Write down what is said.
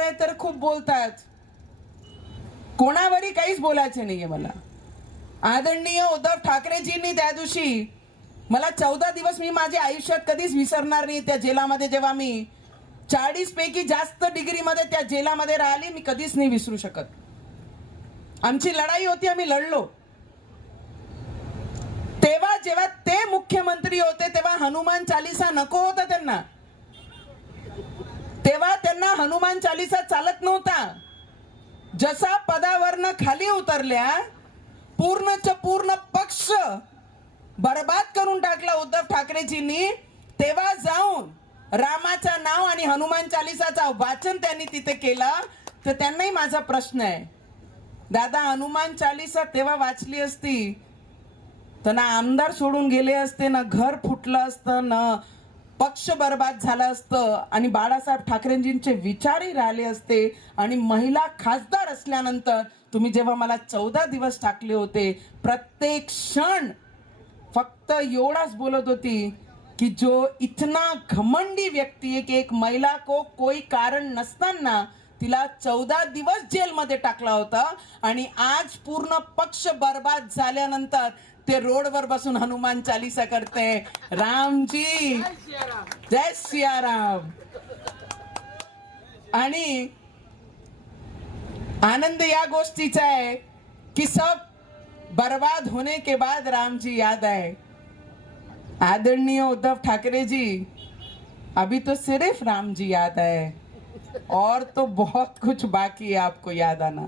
आहे तर खूप बोलतात, कोणावरही काहीच बोलायचं नाहीये मला. आदरणीय उद्धव ठाकरेजींनी त्या दिवशी मला 14 दिवस मी माझ्या आयुष्यात कधीच विसरणार नाही. त्या जेलामध्ये जेव्हा मी 40 पैकी जास्त डिग्रीमध्ये त्या जेलामध्ये राहिली, मी कधीच नाही विसरू शकत. आमची लढाई होती, आम्ही लढलो. तेव्हा जेव्हा ते मुख्यमंत्री होते तेव्हा हनुमान चालीसा नको होता त्यांना. तेव्हा त्यांना हनुमान चालीसा चालत नव्हता. जसा पदावरनं खाली उतरल्या, पूर्णच्या पूर्ण पक्ष बरबाद करून टाकला उद्धव ठाकरेजींनी. तेव्हा जाऊन रामाचं नाव आणि हनुमान चालीसाचा वाचन त्यांनी तिथे केलं. तर त्यांनाही माझा प्रश्न आहे, दादा हनुमान चालीसा तेव्हा वाचली असती तर ना आमदार सोडून गेले असते, ना घर फुटलं असतं, ना पक्ष बर्बाद झालं असतं, आणि बाळासाहेब ठाकरेंजींचे विचारही राहिले असते. आणि महिला खासदार असल्यानंतर तुम्ही जेव्हा मला 14 दिवस टाकले होते, प्रत्येक क्षण फक्त एवढाच बोलत होती की जो इतना घमंडी व्यक्ती है की एक महिला को कोई कारण नसताना तिला 14 दिवस जेलमध्ये टाकला होता. आणि आज पूर्ण पक्ष बर्बाद झाल्यानंतर ते रोडवर बसून हनुमान चालीसा करते, रामजी जय सियाराम. आणि आनंद या गोष्टीचा है कि सब बर्बाद होने के बाद राम जी याद आए. आदरणीय उद्धव ठाकरे जी, अभी तो सिर्फ राम जी याद आए और तो बहुत कुछ बाकी है आपको याद आना.